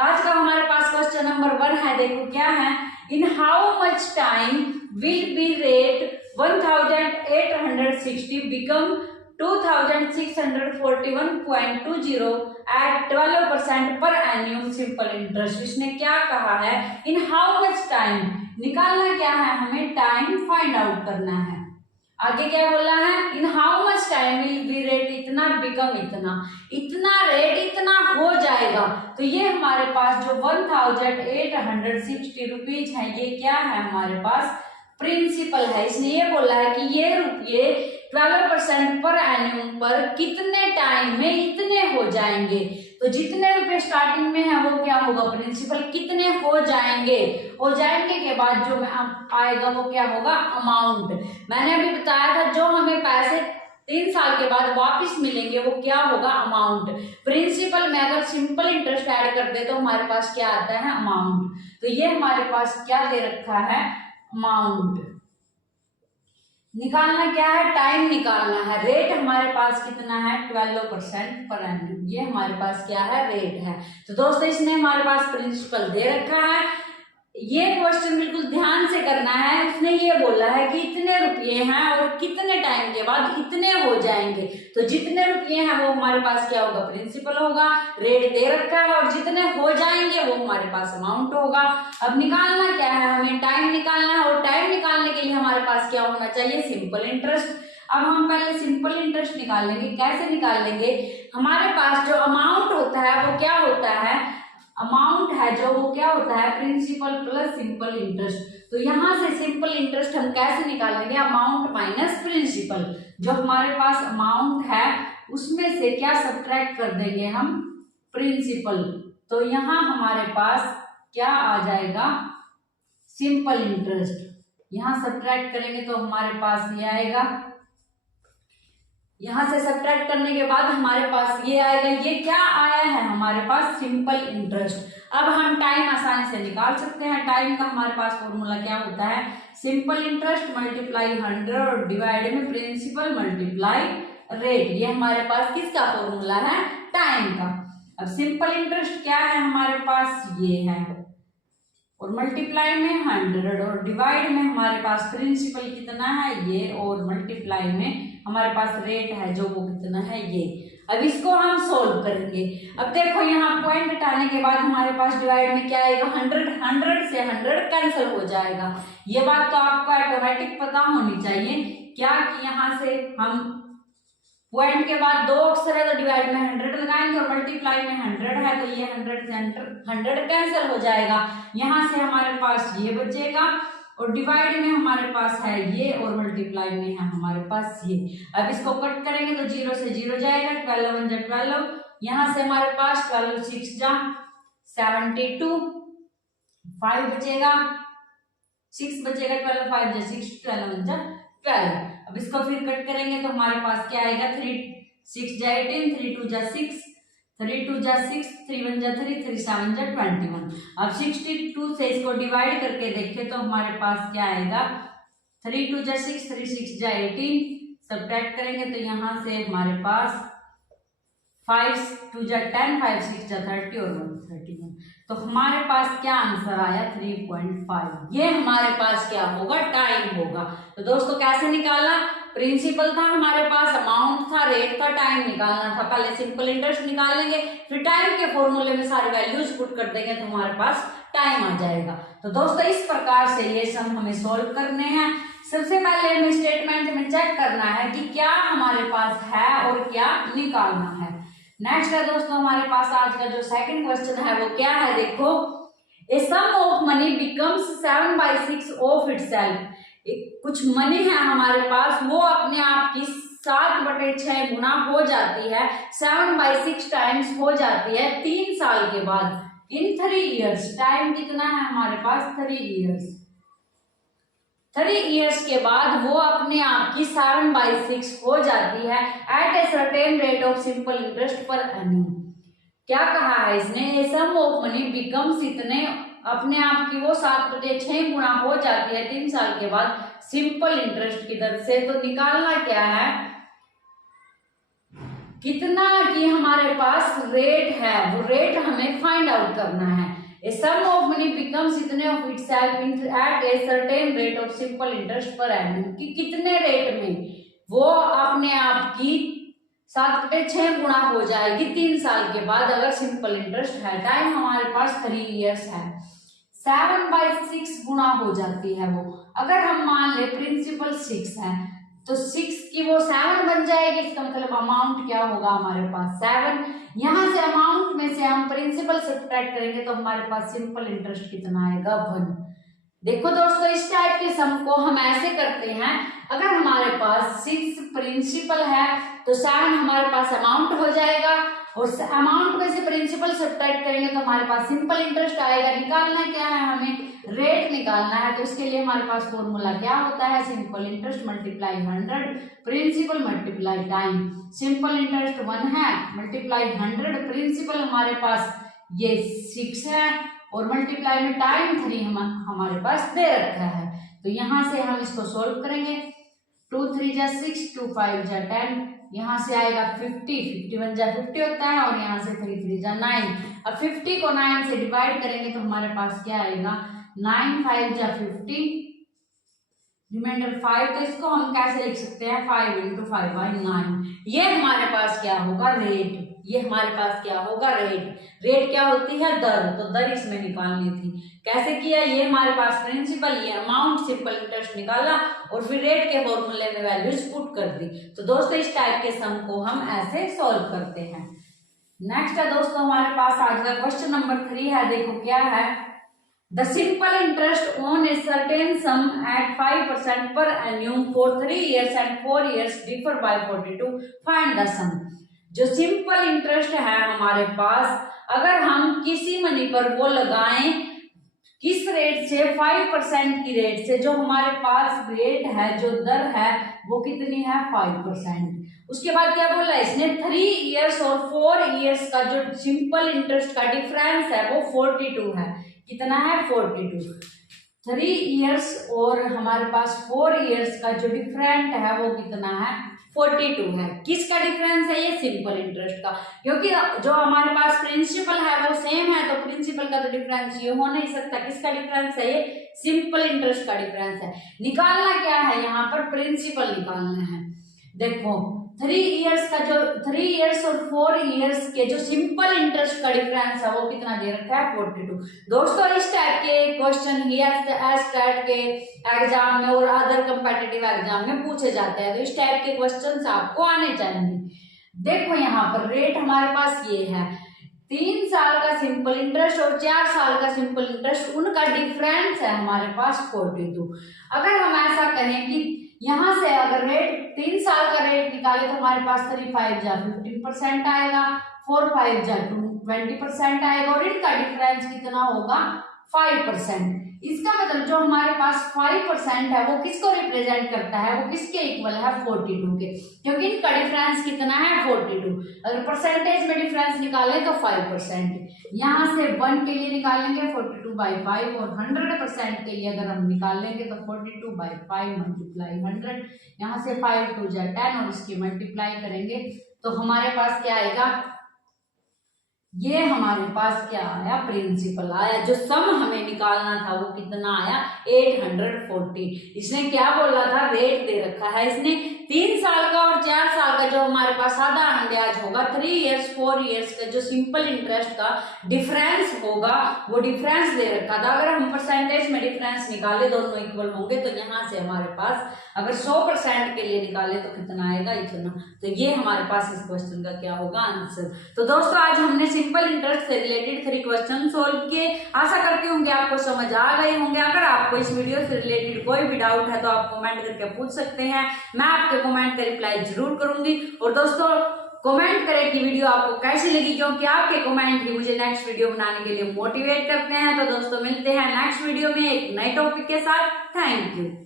आज का हमारे पास क्वेश्चन नंबर 1 है, देखो क्या है। In how much time will be rate 1860 become 2641.20 at 12% per annual simple interest. इसने क्या कहा है, इन हाउ मच टाइम, निकालना क्या है हमें, टाइम फाइंड आउट करना है। आगे क्या बोला है, in how much time will be rate इतना बिकम इतना, इतना रेट इतना हो जाएगा। तो ये हमारे पास जो 1860 रुपीज है, ये क्या है हमारे पास, प्रिंसिपल है। इसने ये बोला है कि ये रुपये 12% पर एनुअम पर कितने टाइम में इतने हो जाएंगे। तो जितने रुपए स्टार्टिंग में है वो क्या होगा, प्रिंसिपल, कितने हो जाएंगे। हो जाएंगे के बाद जो आएगा वो क्या होगा, अमाउंट। मैंने अभी बताया था जो हमें पैसे 3 साल के बाद वापस मिलेंगे वो क्या होगा, अमाउंट। प्रिंसिपल में अगर सिंपल इंटरेस्ट ऐड कर दे तो हमारे पास क्या आता है, अमाउंट। तो ये हमारे पास क्या दे रखा है, अमाउंट। निकालना क्या है, टाइम निकालना है। रेट हमारे पास कितना है, 12% पर एनुअम। ये हमारे पास क्या है, रेट है। तो दोस्तों इसने हमारे पास प्रिंसिपल दे रखा है। ये क्वेश्चन बिल्कुल ध्यान से करना है। उसने ये बोला है कि इतने रुपये हैं और कितने टाइम के बाद इतने हो जाएंगे। तो जितने रुपये हैं वो हमारे पास क्या होगा, प्रिंसिपल होगा। रेट दे रखा है और जितने हो जाएंगे वो हमारे पास अमाउंट होगा। अब निकालना क्या है, हमें टाइम निकालना है। और टाइम निकालने के लिए हमारे पास क्या होना चाहिए, सिंपल इंटरेस्ट। अब हम पहले सिंपल इंटरेस्ट निकालेंगे। कैसे निकालेंगे, हमारे पास जो अमाउंट होता है वो क्या होता है, अमाउंट है जो वो क्या होता है, प्रिंसिपल प्लस सिंपल इंटरेस्ट। तो यहाँ से सिंपल इंटरेस्ट हम कैसे निकालेंगे, अमाउंट माइनस प्रिंसिपल। जो हमारे पास अमाउंट है उसमें से क्या सब्ट्रैक्ट कर देंगे हम, प्रिंसिपल। तो यहाँ हमारे पास क्या आ जाएगा, सिंपल इंटरेस्ट। यहाँ सब्ट्रैक्ट करेंगे तो हमारे पास ये आएगा। यहां से सब्ट्रैक्ट करने के बाद हमारे पास ये आएगा। ये क्या आया है हमारे पास, सिंपल इंटरेस्ट। अब हम टाइम आसानी से निकाल सकते हैं। टाइम का हमारे पास फॉर्मूला क्या होता है, सिंपल इंटरेस्ट मल्टीप्लाई 100 और डिवाइड में प्रिंसिपल मल्टीप्लाई रेट। ये हमारे पास किसका फॉर्मूला है, टाइम का। अब सिंपल इंटरेस्ट क्या है हमारे पास, ये है, और मल्टीप्लाई में 100 और डिवाइड में हमारे पास प्रिंसिपल कितना है, ये, और मल्टीप्लाई में हमारे पास रेट है जो वो कितना है, ये। अब इसको हम सोल्व करेंगे। अब देखो यहाँ पॉइंट हटाने के बाद हमारे पास डिवाइड में क्या आएगा, 100 से 100 कैंसिल हो जाएगा। ये बात तो आपको ऑटोमेटिक पता होनी चाहिए क्या कि यहाँ से हम पॉइंट के बाद 2 अक्षर है तो डिवाइड में 100 लगाएंगे और मल्टीप्लाई में 100 है तो ये 100 से 100 कैंसिल हो जाएगा। यहाँ से हमारे पास ये बचेगा और डिवाइड में हमारे पास है ये और मल्टीप्लाई में है हमारे पास ये। अब इसको कट करेंगे तो 0 से 0 जाएगा, 12 1 जा 12। यहाँ से हमारे पास 12 6 जा 72, 5 बचेगा, 6 बचेगा, 12 5 जा 6, 12 1 जा 12। अब इसको फिर कट करेंगे तो हमारे पास क्या आएगा, 3 6 जा 18, 3 2 जा 6, 3 2 जा 6, 3 1 जा 3, 3 7 जा 21। अब 62 से इसको डिवाइड करके देखें तो हमारे पास क्या आएगा, 3 2 जा 6, 3 6 जा 18, सब्ट्रैक्ट करेंगे तो यहाँ से हमारे पास 5 2 जा 10, 5 6 जा 30 और 1 31। तो हमारे पास क्या आंसर आया, 3.5। ये हमारे पास क्या होगा, टाइम होगा। तो दोस्तों कैसे निकालना, प्रिंसिपल था हमारे पास, अमाउंट था, रेट था, टाइम निकालना था। पहले सिंपल इंटरेस्ट निकाल लेंगे, फिर टाइम के फॉर्मूले में सारे वैल्यूज पुट कर देंगे तो हमारे पास टाइम आ जाएगा। तो दोस्तों इस प्रकार से ये सम हमें सॉल्व करने हैं। सबसे पहले हमें स्टेटमेंट में चेक करना है कि क्या हमारे पास है और क्या निकालना है। नेक्स्ट है दोस्तों हमारे पास आज का जो सेकंड क्वेश्चन है वो क्या है, देखो, a sum of money becomes 7/6 of itself. कुछ मनी है हमारे पास, वो अपने आप की 7/6 गुना हो जाती है, 7/6 टाइम्स हो जाती है 3 साल के बाद, इन 3 ईयर्स। टाइम कितना है हमारे पास, 3 ईयर्स। 3 ईयर्स के बाद वो अपने आप की 7/6 हो जाती है at a certain rate of simple interest per annum. क्या कहा है इसने, a sum of money becomes, इतने अपने आप की वो 7/6 गुना हो जाती है 3 साल के बाद सिंपल इंटरेस्ट की दर से। तो निकालना क्या है, कितना की हमारे पास रेट है, वो रेट हमें फाइंड आउट करना है। A sum of money becomes इतने of itself at a certain rate of simple interest per annum, कि कितने रेट में वो अपने आप की 7/6 गुणा हो जाएगी 3 साल के बाद अगर सिंपल इंटरेस्ट है। टाइम हमारे पास 3 इयर्स है। 7/6 गुणा हो जाती है वो। अगर हम मान ले प्रिंसिपल 6 है तो 6 की वो 7 बन जाएगी। इसका मतलब अमाउंट क्या होगा हमारे पास 7। यहाँ से अमाउंट में से हम प्रिंसिपल सब्ट्रैक्ट करेंगे तो हमारे पास सिंपल इंटरेस्ट कितना आएगा 1। देखो दोस्तों, इस टाइप के सम को हम ऐसे करते हैं, अगर हमारे पास 6 प्रिंसिपल है तो 7 हमारे पास अमाउंट हो जाएगा और अमाउंट में से प्रिंसिपल सब्ट्रैक्ट करेंगे तो हमारे पास सिंपल इंटरेस्ट आएगा। निकालना क्या है, हमें रेट निकालना है। तो इसके लिए हमारे पास फॉर्मूला क्या होता है, simple interest multiply 100 principal multiply time. Simple interest 1 है मल्टीप्लाई 100, प्रिंसिपल हमारे पास ये 6 है और मल्टीप्लाई में टाइम 3 हमारे पास दे रखा है। तो यहाँ से हम इसको सोल्व करेंगे। 2 3 जा 6, 2 5 जा 10, यहाँ से आएगा 50, 51 जा 50 होता है और यहाँ से 3 3 जा 9। अब 50 को 9 से डिवाइड करेंगे तो हमारे पास क्या आएगा, 9 5 जा 50, रिमाइंडर 5। तो इसको हम कैसे लिख सकते हैं, 5 × 5/9। ये हमारे पास क्या होगा, रेट। ये हमारे पास क्या होगा, रेट। रेट क्या होती है, दर। तो दर इसमें निकालनी थी। कैसे किया, ये हमारे पास प्रिंसिपल, ये अमाउंट, सिंपल इंटरेस्ट निकाला और फिर रेट के फॉर्मूले में वैल्यूज पुट कर दी। तो दोस्तों इस टाइप के सम को हम ऐसे सॉल्व करते हैं। नेक्स्ट है दोस्तों हमारे पास आज का क्वेश्चन नंबर 3 है। देखो क्या है, the simple interest on a certain sum at 5% per annum for 3 years and 4 years differ by 42, find the sum. जो सिंपल इंटरेस्ट है हमारे पास, अगर हम किसी मनी पर वो लगाएं किस रेट से, 5% की रेट से, जो हमारे पास रेट है, जो दर है वो कितनी है, 5%। उसके बाद क्या बोला इसने, 3 years और 4 years का जो सिंपल इंटरेस्ट का डिफरेंस है वो 42 है। कितना है, 42। 3 years और हमारे पास 4 years का जो डिफरेंट है वो कितना है, 42 है। किसका डिफरेंस है, ये सिंपल इंटरेस्ट का, क्योंकि जो हमारे पास प्रिंसिपल है वो सेम है तो प्रिंसिपल का तो डिफरेंस ये हो नहीं सकता। किसका डिफरेंस है, ये सिंपल इंटरेस्ट का डिफरेंस है। निकालना क्या है, यहाँ पर प्रिंसिपल निकालना है। देखो 3 years का जो 3 years और 4 years के जो सिंपल इंटरेस्ट का डिफरेंस है वो कितना दे रखा है, 42। दोस्तों इस टाइप के क्वेश्चन ही एसटेट के एग्जाम में और अदर कम्पिटिटिव एग्जाम में पूछे जाते हैं। तो इस टाइप के क्वेश्चन आपको आने चाहिए। देखो यहाँ पर रेट हमारे पास ये है, 3 साल का सिंपल इंटरेस्ट और 4 साल का सिंपल इंटरेस्ट, उनका डिफरेंस है हमारे पास 42। अगर हम ऐसा कहें कि यहाँ से अगर रेट 3 साल का रेट निकाले तो हमारे पास 3 5 जा 15% आएगा, 4 5 जा 20% आएगा और इनका डिफरेंस कितना होगा, 5%। इसका मतलब जो हमारे पास 5% है वो किसको रिप्रेजेंट करता है, वो किसके इक्वल है, 42 के, क्योंकि इनका डिफरेंस कितना है, 42। अगर परसेंटेज में डिफरेंस निकाले तो 5%। यहाँ से 1 के लिए निकालेंगे 42/5 और 100% के लिए अगर हम निकाल लेंगे तो 42/5 मल्टीप्लाई 100। यहाँ से 5 2 जा 10 और इसकी मल्टीप्लाई करेंगे तो हमारे पास क्या आएगा, ये हमारे पास क्या आया, प्रिंसिपल आया। जो सम हमें निकालना था वो कितना आया, 840। इसने क्या बोला था, रेट दे रखा है इसने 3 साल का और 4 साल का जो हमारे पास सादा ब्याज होगा, 3 years 4 years का जो सिंपल इंटरेस्ट का डिफरेंस होगा वो डिफरेंस दे रखा था। अगर हम परसेंटेज में डिफरेंस निकाले, दोनों इक्वल होंगे, तो यहाँ से हमारे पास अगर 100% के लिए निकाले तो कितना आएगा, इतना। तो ये हमारे पास इस क्वेश्चन का क्या होगा, आंसर। तो दोस्तों आज हमने सिंपल इंटरेस्ट से रिलेटेड 3 क्वेश्चन सोल्व किए। आशा करती हूँ कि आपको समझ आ गए होंगे। अगर आपको इस वीडियो से रिलेटेड कोई भी डाउट है तो आप कमेंट करके पूछ सकते हैं, मैं आपके कमेंट का रिप्लाई जरूर करूंगी। और दोस्तों कमेंट करें कि वीडियो आपको कैसी लगी, क्योंकि आपके कमेंट ही मुझे नेक्स्ट वीडियो बनाने के लिए मोटिवेट करते हैं। तो दोस्तों मिलते हैं नेक्स्ट वीडियो में एक नए टॉपिक के साथ। Thank you.